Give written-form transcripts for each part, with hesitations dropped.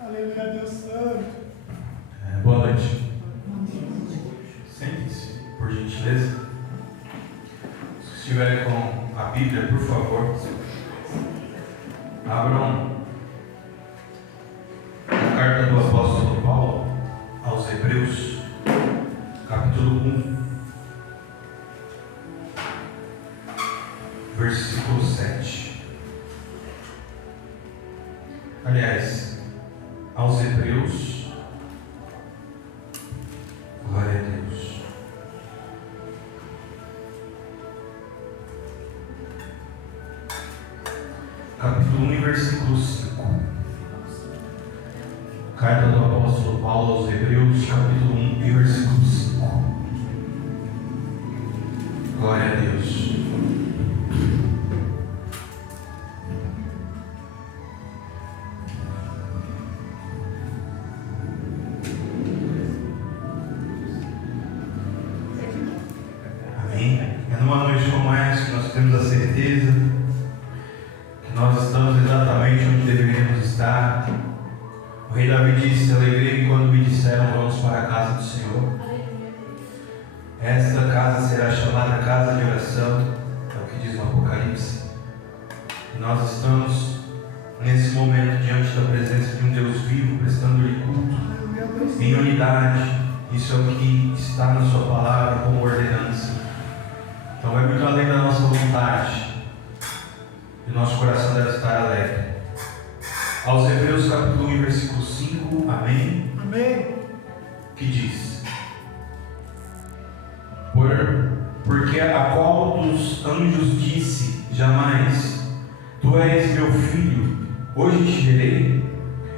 Aleluia, Deus Santo. Boa noite. Sente-se, por gentileza. Se estiverem com a Bíblia, por favor, abram a carta do apóstolo Paulo aos Hebreus, capítulo 1, versículo 7. Aliás, aos Hebreus, glória a Deus. Capítulo 1 e versículo 5. Carta do apóstolo Paulo aos Hebreus, capítulo 1 e versículo 5. Glória a Deus. É numa noite como essa que nós temos a certeza que nós estamos exatamente onde deveríamos estar. O rei Davi disse: alegrei-me quando me disseram, vamos para a casa do Senhor. Esta casa será chamada casa de oração, é o que diz no Apocalipse. E nós estamos nesse momento diante da presença de um Deus vivo, prestando-lhe culto em unidade. Isso é o que está na sua palavra como ordenança. Então vai muito além da nossa vontade, e nosso coração deve estar alegre. Aos Hebreus capítulo 1, versículo 5, amém? Amém. Que diz: porque a qual dos anjos disse jamais, tu és meu filho, hoje te gerei,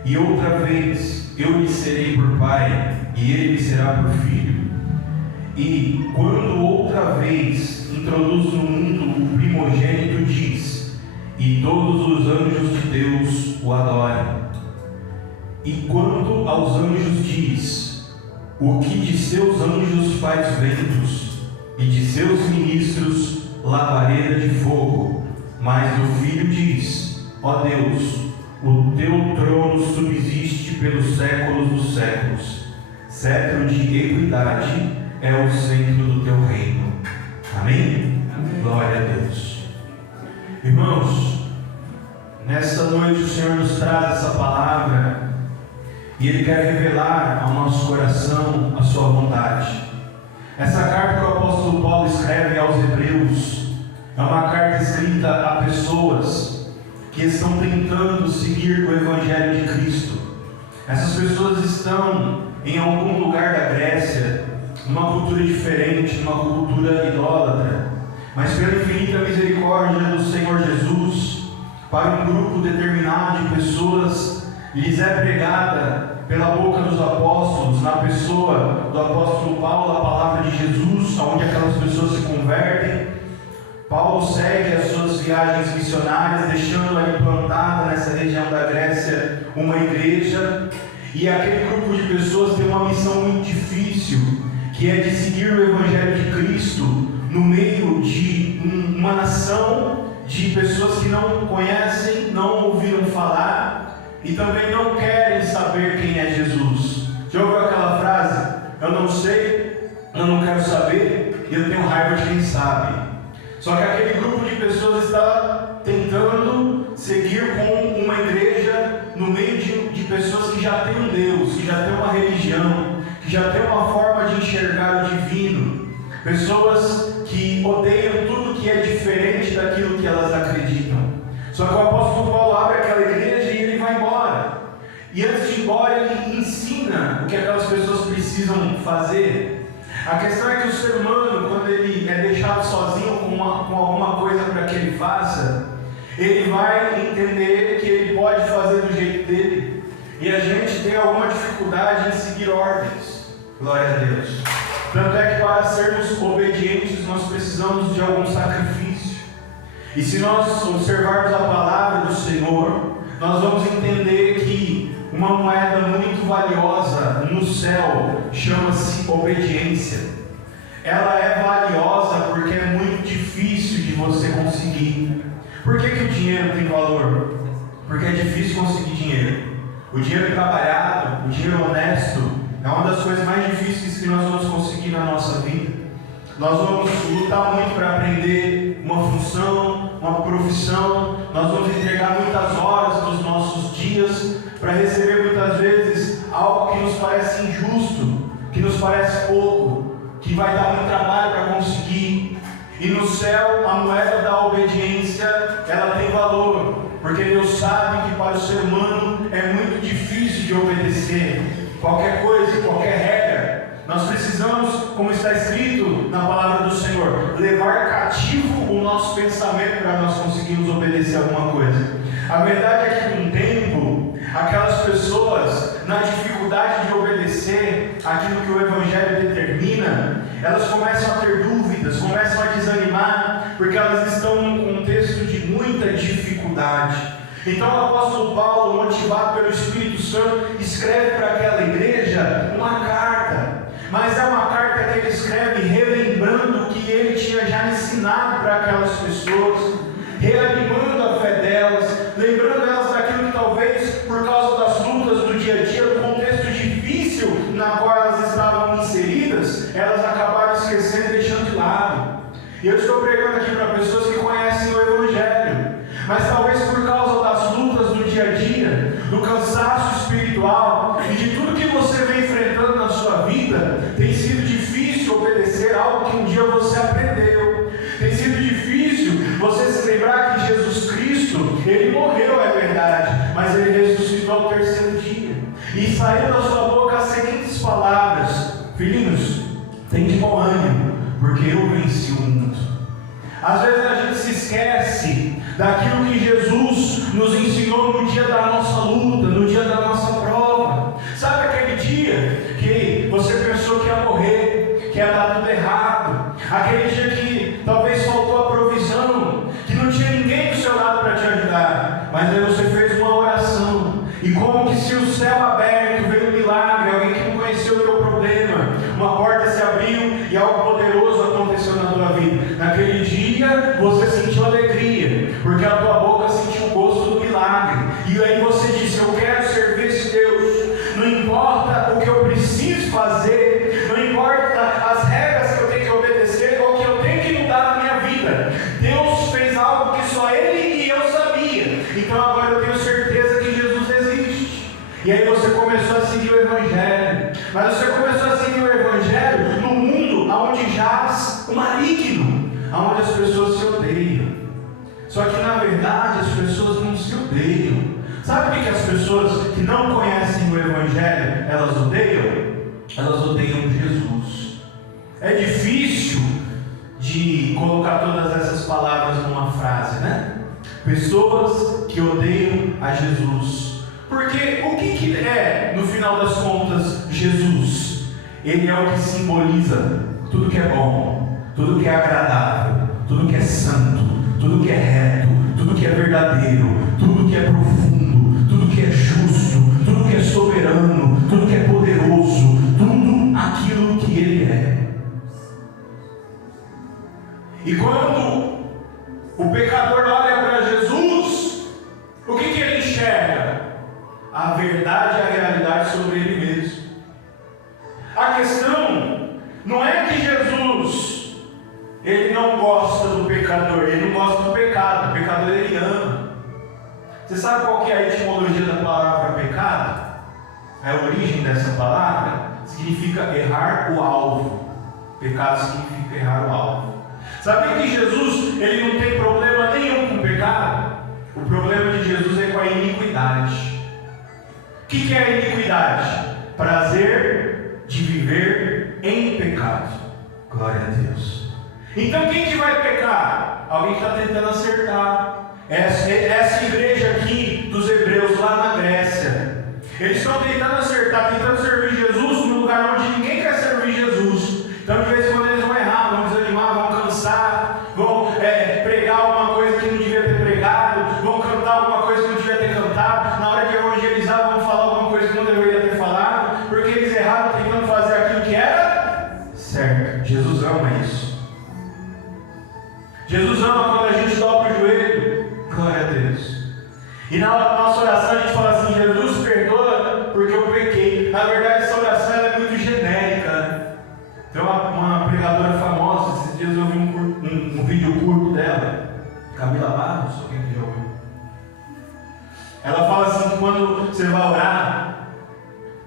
e outra vez eu lhe serei por pai, e ele me será por filho. E quando outra vez introduz no mundo o primogênito, diz: e todos os anjos de Deus o adorem. E quanto aos anjos diz: o que de seus anjos faz ventos, e de seus ministros labareda de fogo. Mas o Filho diz: ó Deus, o teu trono subsiste pelos séculos dos séculos, cetro de equidade é o centro do teu reino. Amém? Amém. Glória a Deus. Irmãos, nessa noite o Senhor nos traz essa palavra e Ele quer revelar ao nosso coração a sua vontade. Essa carta que o apóstolo Paulo escreve aos Hebreus é uma carta escrita a pessoas que estão tentando seguir o Evangelho de Cristo. Essas pessoas estão em algum lugar da Grécia, numa cultura diferente, numa cultura idólatra, mas pela infinita misericórdia do Senhor Jesus, para um grupo determinado de pessoas, lhes é pregada pela boca dos apóstolos, na pessoa do apóstolo Paulo, a palavra de Jesus, onde aquelas pessoas se convertem. Paulo segue as suas viagens missionárias, deixando ali plantada nessa região da Grécia uma igreja, e aquele grupo de pessoas tem uma missão muito difícil, que é de seguir o Evangelho de Cristo no meio de uma nação de pessoas que não conhecem, não ouviram falar e também não querem saber quem é Jesus. Já ouviu aquela frase? Eu não sei, eu não quero saber e eu tenho raiva de quem sabe. Só que aquele grupo de pessoas está tentando seguir com uma igreja no meio de pessoas que já têm um Deus, que já têm uma religião, que já têm uma forma de enxergar o divino. Pessoas que odeiam tudo que é diferente daquilo que elas acreditam. Só que o apóstolo Paulo abre aquela igreja e ele vai embora. E antes de ir embora, ele ensina o que aquelas pessoas precisam fazer. A questão é que o ser humano, quando ele é deixado sozinho com alguma coisa para que ele faça, ele vai entender que ele pode fazer do jeito dele. E a gente tem alguma dificuldade em seguir ordens. Glória a Deus. Tanto é que para sermos obedientes nós precisamos de algum sacrifício. E se nós observarmos a palavra do Senhor, nós vamos entender que uma moeda muito valiosa no céu chama-se obediência. Ela é valiosa porque é muito difícil de você conseguir. Por que o dinheiro tem valor? Porque é difícil conseguir dinheiro. O dinheiro trabalhado, o dinheiro honesto, é uma das coisas mais difíceis que nós vamos conseguir na nossa vida. Nós vamos lutar muito para aprender uma função, uma profissão. Nós vamos entregar muitas horas dos nossos dias para receber muitas vezes algo que nos parece injusto, que nos parece pouco, que vai dar muito trabalho para conseguir. E no céu, a moeda da obediência, ela tem valor, porque Deus sabe que para o ser humano é muito difícil de obedecer qualquer coisa, qualquer regra. Nós precisamos, como está escrito na palavra do Senhor, levar cativo o nosso pensamento para nós conseguirmos obedecer alguma coisa. A verdade é que com o tempo, aquelas pessoas, na dificuldade de obedecer aquilo que o Evangelho determina, elas começam a ter dúvidas, começam a desanimar, porque elas estão num contexto de muita dificuldade. Então o apóstolo Paulo, motivado pelo Espírito Santo, escreve para aquela igreja uma carta. Mas é uma carta que ele escreve relembrando o que ele tinha já ensinado para aquelas pessoas, reanimando a fé delas, lembrando elas daquilo que talvez, por causa das lutas do dia a dia, do contexto difícil na qual elas estavam inseridas, elas acabaram esquecendo e deixando de lado. E eu estou pregando aqui para pessoas que conhecem o Evangelho, mas talvez por causa das lutas do dia a dia, do cansaço espiritual e de tudo que você vem enfrentando na sua vida, tem sido difícil obedecer algo que um dia você aprendeu. Tem sido difícil você se lembrar que Jesus Cristo, Ele morreu, é verdade, mas Ele ressuscitou ao terceiro dia. E saiu da sua boca as seguintes palavras: filhinhos, tem de bom ânimo, porque eu venci o mundo. Às vezes a gente se esquece daquilo que Jesus nos ensinou no dia da nossa luta, no dia da nossa prova. Sabe aquele dia que você pensou que ia morrer, que ia dar tudo errado? Aquele dia que talvez faltou a provisão, que não tinha ninguém do seu lado para te ajudar, mas aí você fez uma oração, e como que se o céu aberto veio um milagre, alguém que não conheceu o teu problema, uma porta se abriu e algo poderoso aconteceu na tua vida. Naquele dia você sentiu alegria, porque a tua boca sentiu o gosto do milagre, e aí você disse: eu quero servir esse Deus, não importa o que eu preciso fazer, não importa as regras que eu tenho que obedecer ou que eu tenho que mudar na minha vida, Deus fez algo que só Ele e eu sabia, então agora eu tenho certeza que Jesus existe. E aí você começou a seguir o Evangelho, mas você começou a seguir o Evangelho no mundo onde jaz o maligno, onde as pessoas se odeiam. Só que na verdade as pessoas não se odeiam. Sabe o que as pessoas que não conhecem o Evangelho, elas odeiam? Elas odeiam Jesus. É difícil de colocar todas essas palavras numa frase, né? Pessoas que odeiam a Jesus. Porque o que é, no final das contas, Jesus? Ele é o que simboliza tudo que é bom, tudo que é agradável, tudo que é santo, tudo que é reto, tudo que é verdadeiro, tudo que é profundo, tudo que é justo, tudo que é soberano, tudo que é poderoso, tudo aquilo que Ele é. E quando o pecador olha para Jesus, o que ele enxerga? A verdade e a realidade sobre ele mesmo. A questão não é que Jesus, Ele não gosta do pecador, Ele não gosta do pecado, o pecador Ele ama. Você sabe qual que é a etimologia da palavra pecado? A origem dessa palavra significa errar o alvo. Pecado significa errar o alvo. Sabia que Jesus, Ele não tem problema nenhum com o pecado? O problema de Jesus é com a iniquidade. O que é a iniquidade? Prazer de viver em pecado. Glória a Deus. Então quem que vai pecar? Alguém que está tentando acertar. Essa igreja aqui dos hebreus lá na Grécia, eles estão tentando acertar, tentando servir Jesus num lugar onde ninguém quer servir Jesus. Então de vez em quando eles vão errar, vão desanimar, vão cansar, vão pregar alguma coisa que não devia ter pregado, vão cantar alguma coisa que não devia ter cantado, na hora de evangelizar vão falar alguma coisa que não deveria ter falado, porque eles erraram tentando fazer aquilo que era certo. Jesus ama isso. Jesus ama quando a gente dobra o joelho. Glória a Deus. E na nossa oração a gente fala assim: Jesus, perdoa Ela fala assim que quando você vai orar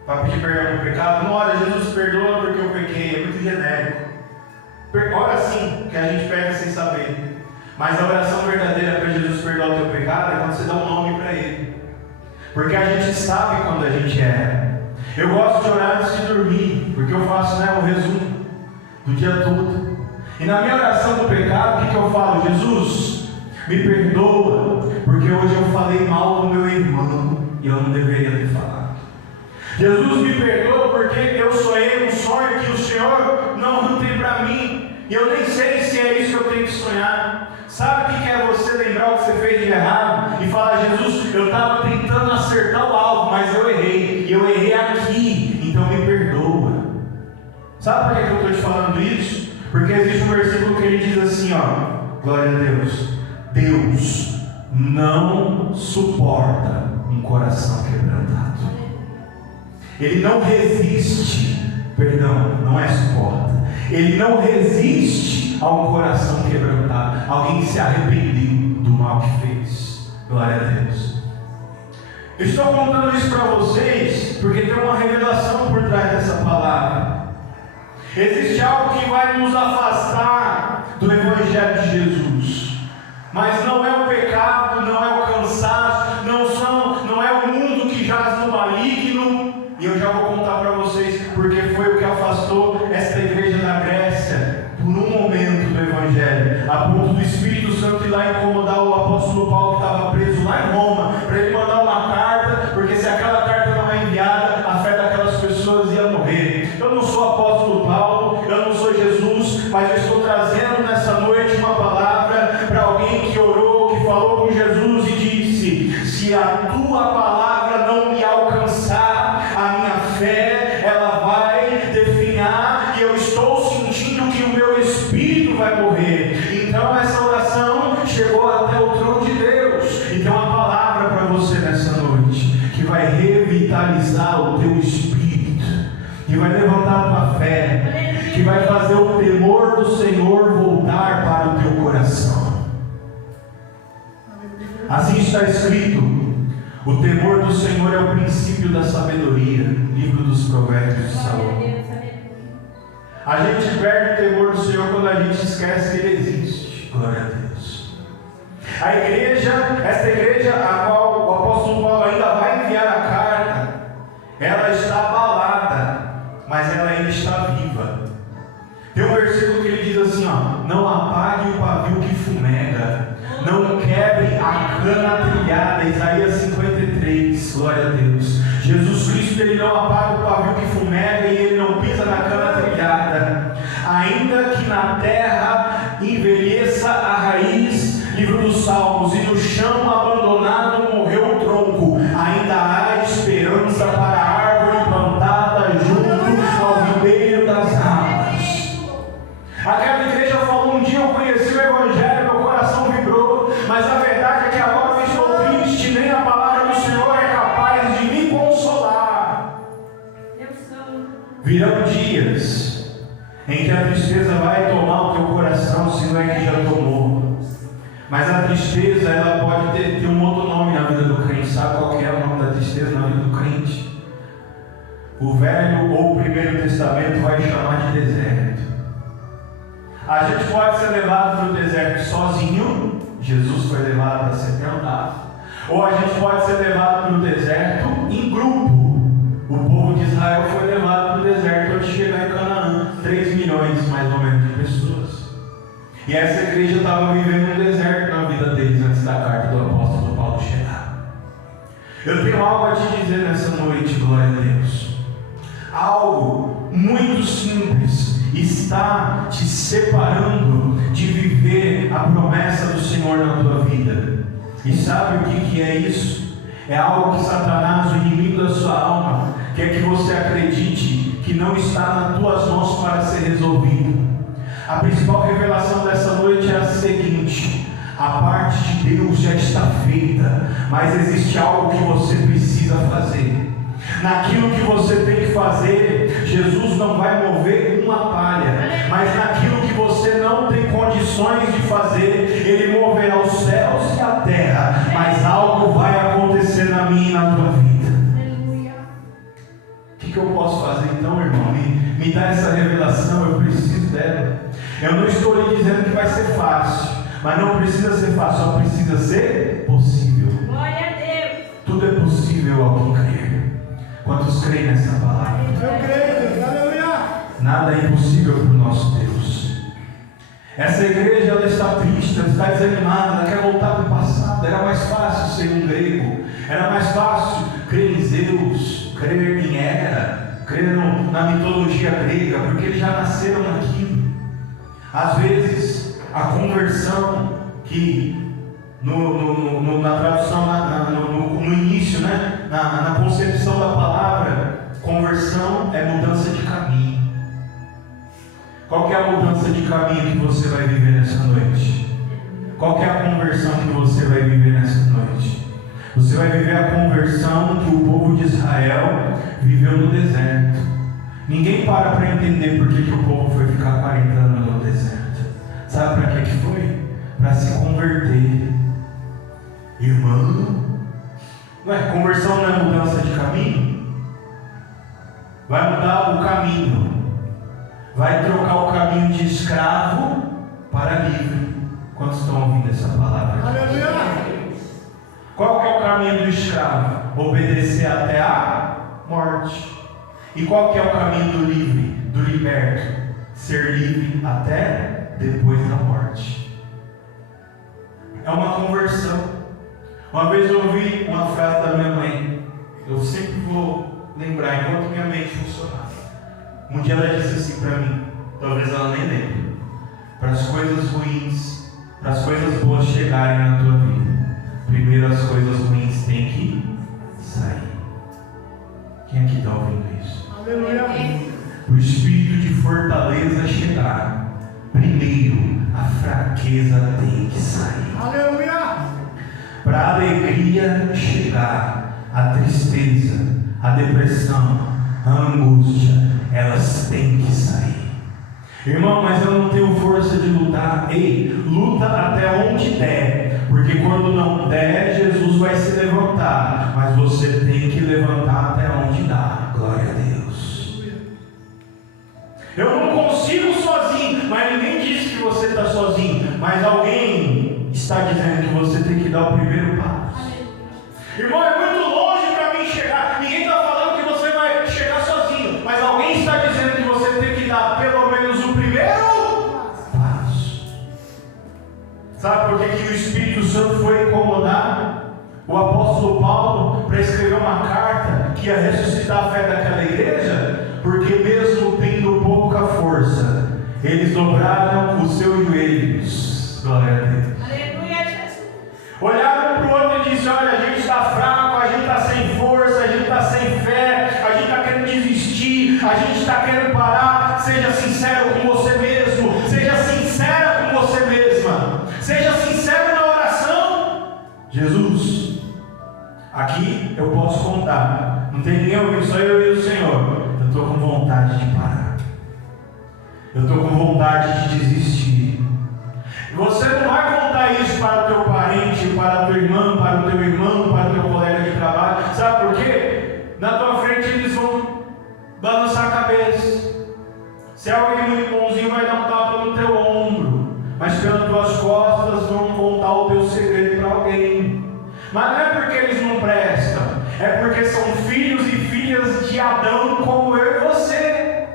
para pedir perdão do pecado, não ora Jesus perdoa porque eu pequei, é muito genérico. Ora sim, que a gente pega sem saber. Mas a oração verdadeira para Jesus perdoar o teu pecado é quando você dá um nome para Ele. Porque a gente sabe quando a gente erra. Eu gosto de orar antes de dormir, porque eu faço um resumo do dia todo. E na minha oração do pecado, o que eu falo? Jesus, me perdoa, porque hoje eu falei mal do meu irmão e eu não deveria ter falado. Jesus, me perdoa porque eu sonhei um sonho que o Senhor não tem para mim. E eu nem sei se é isso que eu tenho que sonhar. Sabe o que é você lembrar o que você fez de errado e falar: Jesus, eu estava tentando acertar o alvo, mas eu errei. E eu errei aqui, então me perdoa. Sabe por que eu estou te falando isso? Porque existe um versículo que ele diz assim, ó, glória a Deus: Deus não suporta um coração quebrantado. Ele não resiste, perdão, não é suporta. Ele não resiste a um coração quebrantado. Alguém que se arrependeu do mal que fez. Glória a Deus. Eu estou contando isso para vocês porque tem uma revelação por trás dessa palavra. Existe algo que vai nos afastar do Evangelho de Jesus. Mas não é o pecado, não é o cansaço, não é o mundo que jaz no maligno. E eu já vou contar para vocês porque foi o que afastou esta igreja da Grécia por um momento do Evangelho, a ponto do Espírito Santo ir lá incomodar o apóstolo Paulo, que estava preso lá em Roma, para ele mandar uma carta, porque se aquela carta não é enviada, a fé daquelas pessoas ia morrer. Eu não sou apóstolo Paulo, eu não sou Jesus, mas eu estou trazendo nessa noite uma palavra para alguém que orou, que falou com Jesus e disse: se a tua palavra não me alcançar, a minha fé, ela vai definhar, e eu estou sentindo que o meu espírito vai morrer. Então essa oração chegou até o trono de Deus. E tem uma palavra para você nessa noite, que vai revitalizar o teu espírito, que vai levantar a tua fé, que vai fazer o temor do Senhor voltar para o teu coração. Assim está escrito: o temor do Senhor é o princípio da sabedoria. Livro dos Provérbios de Salomão. A gente perde o temor do Senhor quando a gente esquece que Ele existe. Glória a Deus. A igreja, esta igreja a qual o apóstolo Paulo ainda vai enviar a carta, ela está abalada, mas ela ainda está viva. Tem um versículo que ele diz assim, ó: não apague o pavio que fumega, não quebre a cana trilhada. Isaías 53, glória a Deus. Jesus Cristo, Ele não apaga o pavio que fumega e Ele não pisa na cana trilhada. Ainda que na terra envelheça a raiz, livro dos Salmos, e no chão abandonado morreu o tronco, ainda há esperança para a árvore plantada junto ao ribeiro das águas. Aquela igreja falou: um dia eu conheci o Evangelho, meu coração vibrou, mas a verdade é que agora eu estou triste, nem a palavra do Senhor é capaz de me consolar. Virão dias em que a tristeza vai tomar o teu coração, se não é que já tomou. Mas a tristeza, ela pode ter um outro nome na vida do crente. Sabe qual que é o nome da tristeza na vida do crente? O Velho ou o Primeiro Testamento vai chamar de deserto. A gente pode ser levado para o deserto sozinho. Jesus foi levado para ser tentado. Ou a gente pode ser levado para o deserto em grupo. O povo de Israel foi levado para o deserto antes de chegar em Canaã. 3 milhões mais ou menos de pessoas. E essa igreja estava vivendo um deserto na vida deles antes da carta do apóstolo Paulo chegar. Eu tenho algo a te dizer nessa noite, glória a Deus. Algo muito simples está te separando de viver a promessa do Senhor na tua vida. E sabe o que é isso? É algo que Satanás, o inimigo da sua alma, quer que você acredite que não está nas tuas mãos para ser resolvido. A principal revelação dessa noite é a seguinte: a parte de Deus já está feita, mas existe algo que você precisa fazer. Naquilo que você tem que fazer, Jesus não vai mover uma palha, mas naquilo que você não tem condições de fazer, Ele moverá os céus e a terra, mas algo vai acontecer me dá essa revelação, eu preciso dela. Eu não estou lhe dizendo que vai ser fácil, mas não precisa ser fácil, só precisa ser possível. Glória a Deus. Tudo é possível ao que crer. Quantos creem nessa palavra? Eu creio, aleluia. Nada é impossível para o nosso Deus. Essa igreja, ela está triste, ela está desanimada, ela quer voltar para o passado. Era mais fácil ser um grego, era mais fácil crer em Zeus, crer em Hera, crer na mitologia grega, porque eles já nasceram naquilo. Às vezes, a conversão que na tradução, no início, né? na concepção da palavra, conversão é mudança de caminho. Qual que é a mudança de caminho que você vai viver nessa noite? Qual que é a conversão que você vai viver nessa noite? Você vai viver a conversão que o povo de Israel viveu no deserto. Ninguém para entender por que o povo foi ficar 40 anos no deserto. Sabe para que foi? Para se converter. Irmão, conversão não é mudança de caminho? Vai mudar o caminho. Vai trocar o caminho de escravo para livre. Quantos estão ouvindo essa palavra? Aleluia. Qual que é o caminho do escravo? Obedecer até a morte. E qual que é o caminho do livre, do liberto? Ser livre até depois da morte. É uma conversão. Uma vez eu ouvi uma frase da minha mãe. Eu sempre vou lembrar enquanto minha mente funcionava. Um dia ela disse assim para mim, talvez ela nem lembre: para as coisas ruins, para as coisas boas chegarem na tua vida, primeiro as coisas ruins têm que sair. Quem aqui está ouvindo isso? Aleluia. O espírito de fortaleza chegar, primeiro a fraqueza tem que sair. Aleluia. Para a alegria chegar, a tristeza, a depressão, a angústia, elas têm que sair. Irmão, mas eu não tenho força de lutar. Ei, luta até onde der, porque quando não der, Jesus vai se levantar, mas você tem que levantar até onde dá. Glória a Deus. Eu não consigo sozinho, mas ninguém disse que você está sozinho, mas alguém está dizendo que você tem que dar o primeiro passo. Irmão, é muito longe para mim chegar. Ninguém está falando que você vai chegar sozinho, mas alguém está dizendo que você tem que dar pelo menos o primeiro passo. Sabe por que o Espírito Santo foi incomodar o apóstolo Paulo para escrever uma carta que ia ressuscitar a fé daquela igreja? Porque mesmo tendo pouca força, eles dobraram os seus joelhos. Glória a Deus. Aleluia, Jesus. Olharam para o outro e disseram: olha, a gente está fraco, a gente está sem força, a gente está sem fé, a gente está querendo desistir, a gente está querendo parar. Seja sincero com você mesmo, seja sincera com você mesma, seja sincero na oração. Jesus, aqui eu posso contar, não tem ninguém ouvindo, só eu e o Senhor. Eu estou com vontade de parar, eu estou com vontade de desistir. Você não vai contar isso para o teu parente, para a tua irmã, para o teu irmão, para o teu colega de trabalho. Sabe por quê? Na tua frente eles vão balançar a cabeça. Se é alguém muito bonzinho, vai dar um tapa no teu ombro, mas pelas tuas costas vão contar o teu segredo para alguém. Mas não é porque eles não prestam, é porque são filhos e filhas de Adão como eu e você.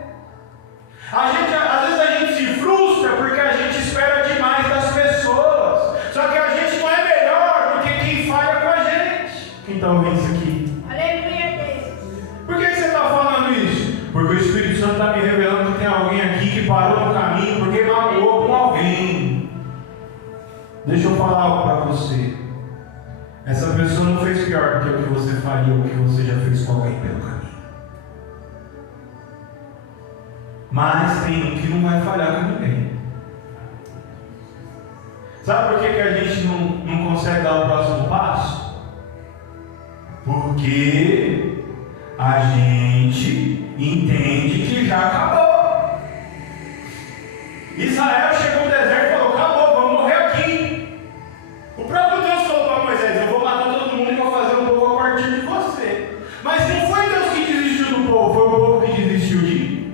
Às vezes a gente se frustra porque a gente espera demais das pessoas. Só que a gente não é melhor do que quem falha com a gente. Quem está ouvindo isso aqui? Aleluia, Deus. Por que você está falando isso? Porque o Espírito Santo está me revelando que tem alguém aqui que parou no caminho porque magoou com alguém. Deixa eu falar algo para você. Essa pessoa não fez pior do que o que você faria ou o que você já fez com alguém pelo caminho. Mas tem um que não vai falhar com ninguém. Sabe por que a gente não consegue dar o próximo passo? Porque a gente entende que já acabou. Israel chegou no deserto e falou: acabou, vamos morrer aqui. O próprio Deus falou para Moisés: eu vou matar todo mundo e vou fazer um povo a partir de você. Mas não foi Deus que desistiu do povo, foi o povo que desistiu de Deus.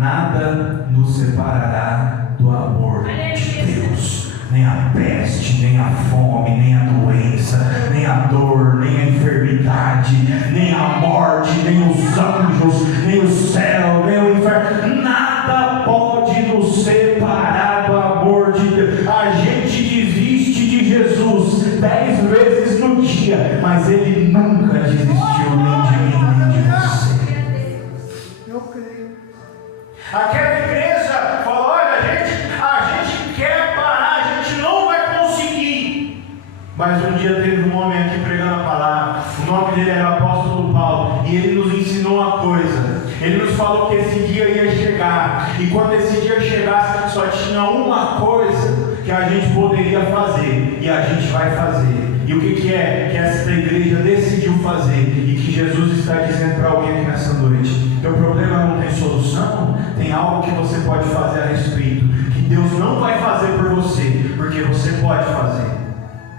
nada nos separará do amor de Deus. Nem a peste, nem a fome, nem a doença, nem a dor, nem a enfermidade, nem a morte, nem os anjos, nem o céu, nem o inferno. Nada pode nos separar do amor de Deus. A gente desiste de Jesus 10 vezes no dia, mas Ele nunca desistiu nem de mim, nem de você. Eu creio. Aquela igreja falou: olha, a gente quer parar, a gente não vai conseguir. Mas um dia teve um homem aqui pregando a palavra, o nome dele era o apóstolo Paulo, e ele nos ensinou uma coisa. Ele nos falou que esse dia ia chegar, e quando esse dia chegasse, só tinha uma coisa que a gente poderia fazer, e a gente vai fazer. E o que é que essa igreja decidiu fazer, e que Jesus está dizendo para alguém aqui nessa noite? Teu problema não tem solução? Tem algo que você pode fazer a respeito, que Deus não vai fazer por você, porque você pode fazer.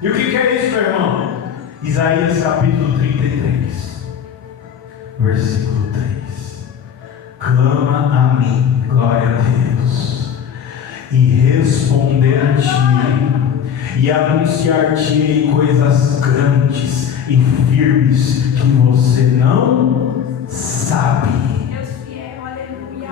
E o que é isso, meu irmão? Isaías capítulo 33, versículo 3. Clama a mim, glória a Deus, e responder-te-ei, e anunciar-te-ei coisas grandes e firmes que você não sabe. Deus fiel, aleluia.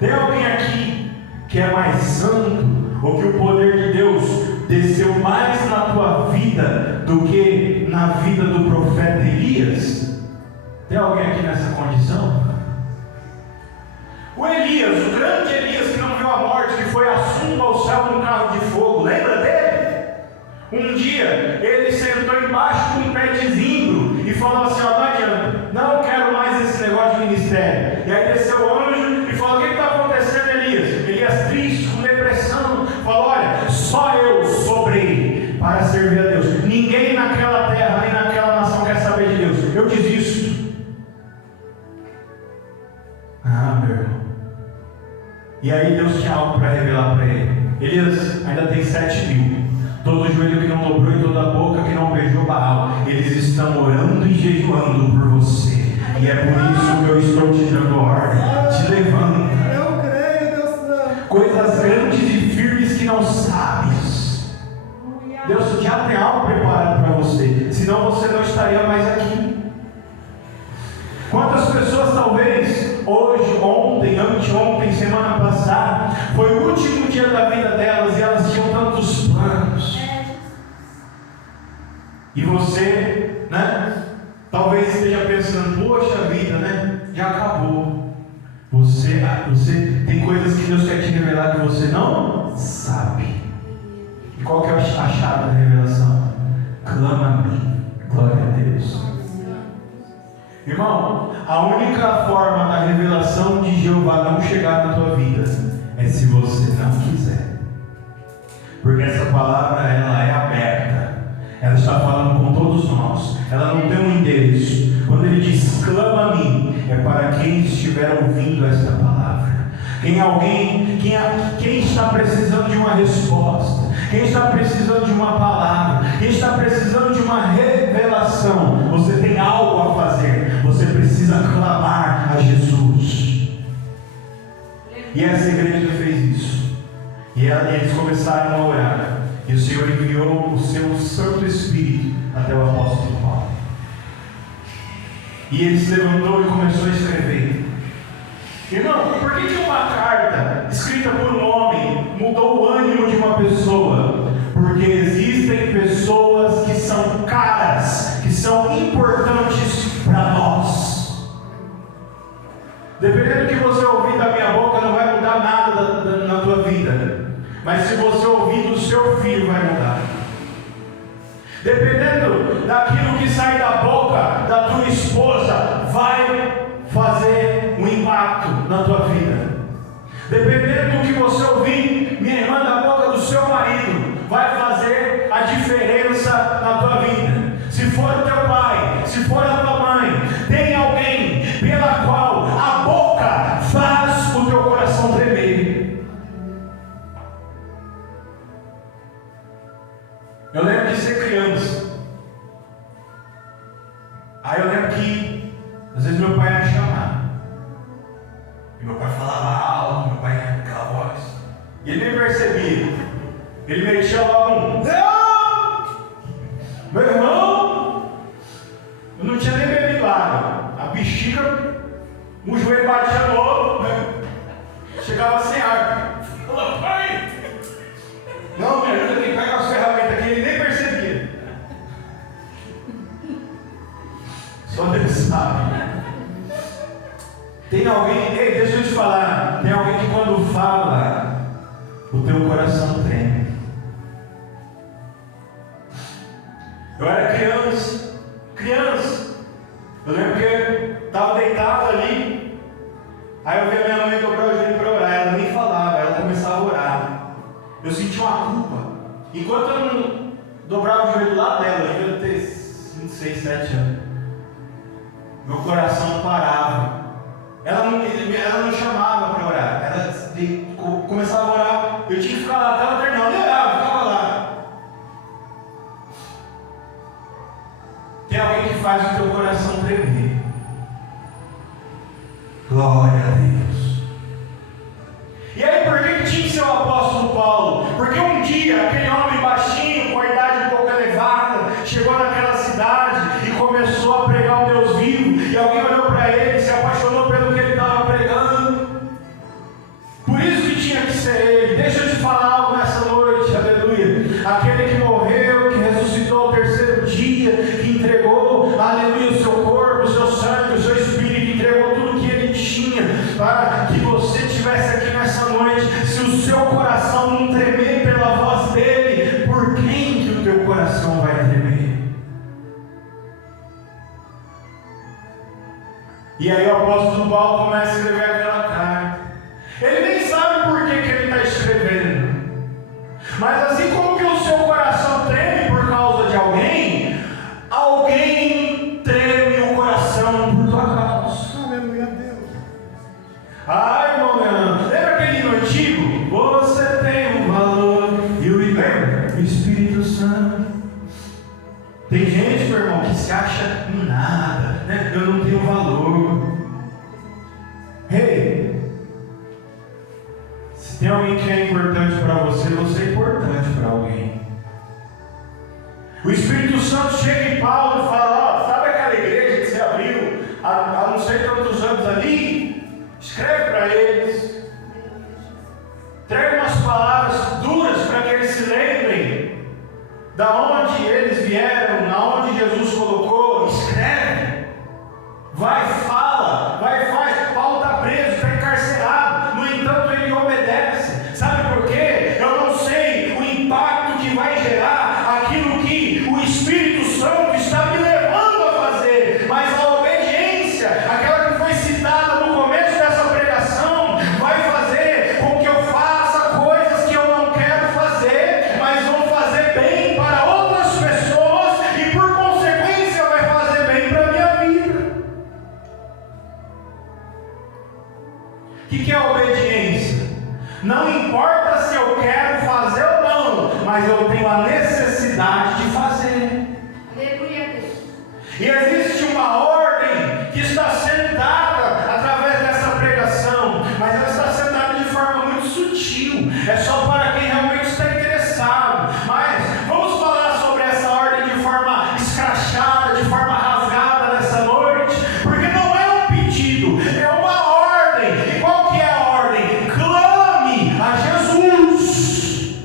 Tem alguém aqui que é mais santo, ou que o poder de Deus desceu mais na tua vida do que na vida do profeta Elias? Tem alguém aqui nessa condição? O Elias, o grande Elias que não viu a morte, que foi assunto ao céu num carro de fogo, lembra dele? Um dia ele sentou embaixo com um pé de zimbro e falou assim: ó, não adianta, não quero mais esse negócio de ministério. E aí desceu o anjo e falou: o que está acontecendo, Elias? Elias triste, com depressão, falou: olha, só eu sobrei para servir a Deus. Ninguém naquela terra, nem naquela nação quer saber de Deus. Eu desisto. Ah, meu irmão. E aí Deus tinha algo para revelar para ele. Elias ainda tem 7.000. Todo joelho que não dobrou e toda boca que não beijou Baal. Eles estão orando e jejuando por você. E é por isso que eu estou te dando ordem. Te levanta. Eu creio, Deus Santo. Coisas grandes e firmes que não sabes. Deus já tem algo preparado para você. Senão você não estaria mais aqui. Quantas pessoas talvez hoje, ontem, anteontem, semana passada, foi o último dia da vida delas e elas tinham tantos planos. E você, né? Talvez esteja pensando: poxa vida, né? Já acabou. Você tem coisas que Deus quer te revelar que você não sabe. E qual que é a chave da revelação? Clama a mim. Glória a Deus. Irmão, a única forma da revelação de Jeová não chegar na tua vida é se você não quiser. Porque essa palavra, ela é aberta. Ela está falando com todos nós. Ela não tem um endereço. Quando ele diz clama a mim, é para quem estiver ouvindo esta palavra. Quem está precisando de uma resposta, quem está precisando de uma palavra, quem está precisando de uma revelação. Você tem algo a fazer. Você precisa clamar a Jesus. E essa igreja fez isso. E eles começaram a orar. E o Senhor enviou o seu Santo Espírito até o apóstolo Paulo. E ele se levantou e começou a escrever. Irmão, por que uma carta escrita por um homem mudou o ânimo de uma pessoa? Porque existem pessoas que são caras, que são importantes para nós. Dependendo do que você ouvir da minha boca, não vai mudar nada na tua vida. Mas se você ouvir do seu filho, vai mudar. Dependendo daquilo que sai da boca da tua esposa, vai fazer um impacto na tua vida. Dependendo do que você ouvir, minha irmã, da boca do seu marido, vai fazer a diferença na tua vida. Se for o teu pai, se for a tua mãe, tem alguém pela qual a boca faz o teu coração tremer. Eu lembro de ser criança. Aí eu lembro que às vezes meu pai ia me chamar. E meu pai falava E ele nem percebia. Ele metia logo um: Deus! Meu irmão, eu não tinha nem bebido água. A bexiga, o joelho batia no outro, né? Chegava sem água. Falou: pai! Não, me ajuda aqui, pega as ferramentas aqui. Ele nem percebia. Só Deus sabe. Tem alguém, ei, deixa eu te falar, tem alguém que quando fala, o teu coração treme. Eu era criança. Eu lembro que eu estava deitado ali, aí eu vi a minha mãe dobrar o joelho para orar, ela nem falava, ela começava a orar. Eu senti uma culpa. Enquanto eu não dobrava o joelho do lado dela, eu devia ter 5, 6, 7 anos. Meu coração parava. Ela não chamava para orar. Ela começava a orar. Eu tinha que ficar lá até ela terminar. Eu orava, ficava lá. Tem alguém que faz o teu coração tremer. Glória a Deus. E aí, por que tinha que ser o apóstolo Paulo? Porque um dia, aquele homem baixinho, com a idade um pouco elevada, chegou naquela cidade e começou a pregar o Deus vivo. E alguém olhou para ele e se apaixonou pelo que ele estava pregando. Por isso que tinha que ser ele. Deixa eu te falar algo nessa noite, aleluia. Aquele que morreu, que ressuscitou ao terceiro dia, que entregou, aleluia, o seu corpo, o seu sangue, o seu espírito, entregou tudo que ele tinha para que você estivesse aqui nessa noite. Se o seu coração não tremer pela voz dele, por quem que o teu coração vai tremer? E aí o apóstolo Paulo começa a escrever aquela carta. Ele nem sabe por que ele está escrevendo. Mas assim como que o seu coração treme por causa de alguém, alguém treme o coração por tua causa. Aleluia, Deus. Ai, irmão Leandro, lembra aquele hino antigo? Você tem um valor. E o Espírito Santo. Tem gente, meu irmão, que se acha nada, né? Eu não tenho valor. Hey, se tem alguém que é importante para você, você é importante para alguém. O Espírito Santo chega em Paulo e fala: ó, sabe aquela igreja que você abriu há não sei quantos anos ali? Escreve para eles. Traga umas palavras duras para que eles se lembrem da onde eles vieram, da onde Jesus colocou. Escreve, vai, fala, vai, faz. Paulo está preso, está encarcerado, no entanto ele obedece. Sabe por quê? Eu não sei o impacto que vai gerar aquilo que o Espírito Santo está me levando a fazer, mas a obediência, aquela que foi citada no começo dessa pregação, vai fazer com que eu faça coisas que eu não quero fazer, mas vão fazer bem para outras pessoas e por consequência vai fazer bem para a minha vida. O que é a obediência? Não importa se eu quero fazer ou não, mas eu tenho a necessidade de fazer. Aleluia, Deus. E existe uma ordem que está sendo dada através dessa pregação, mas ela está sendo dada de forma muito sutil. É só para quem realmente está interessado. Mas vamos falar sobre essa ordem de forma escrachada, de forma rasgada nessa noite, porque não é um pedido, é uma ordem. E qual que é a ordem? Clame a Jesus.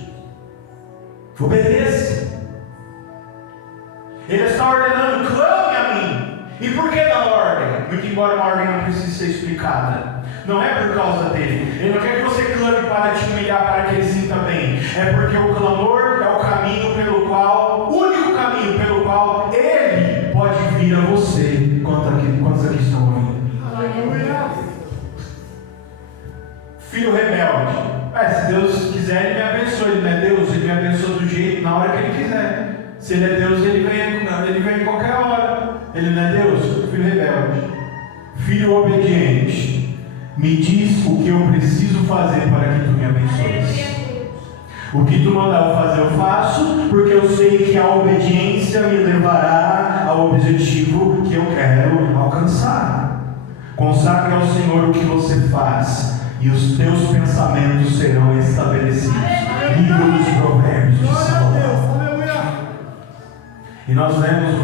Obedeça. Ele está ordenando: clame a mim. E por que da ordem? Muito embora uma ordem não precise ser explicada, não é por causa dele. Ele não quer que você clame para te humilhar, para que ele sinta bem. É porque o clamor é o caminho pelo qual, o único caminho pelo qual ele pode vir a você. Quantos aqui estão ouvindo? Aleluia. Filho rebelde. Se Deus quiser, ele me abençoa. Ele não é Deus, ele me abençoa do jeito, na hora que ele quiser. Se ele é Deus, ele vem em qualquer hora. Ele não é Deus, filho rebelde. Filho obediente. Me diz o que eu preciso fazer para que tu me abençoes. O que tu mandar eu fazer, eu faço, porque eu sei que a obediência me levará ao objetivo que eu quero alcançar. Consagre ao Senhor o que você faz, e os teus pensamentos serão estabelecidos. Livro dos Provérbios de Glória a Salomão. Deus. Aleluia. E nós lemos